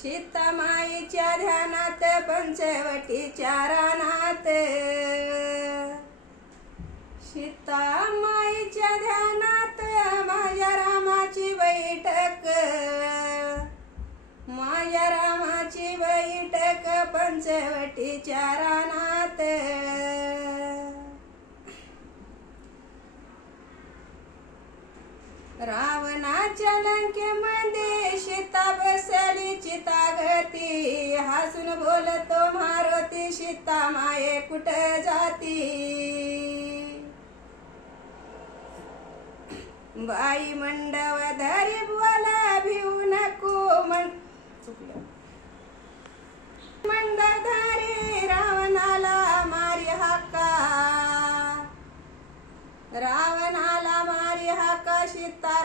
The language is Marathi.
सीतामाईच्या ध्यानात पंचवटीच्या रानात, सीतामाईच्या ध्यानात माझ्या रामाची बैठक, माझ्या रामाची बैठक पंचवटीच्या रानात. रावणाच्या लंकेमध्ये सीता बसली चितागती, हसून बोलतो मारुती सीता माये कुठं जाती. बाई मंडवधारी बोला भिवू नको मंडधारी रावणाला मारी हाका, रावणाला मारी हाका सीता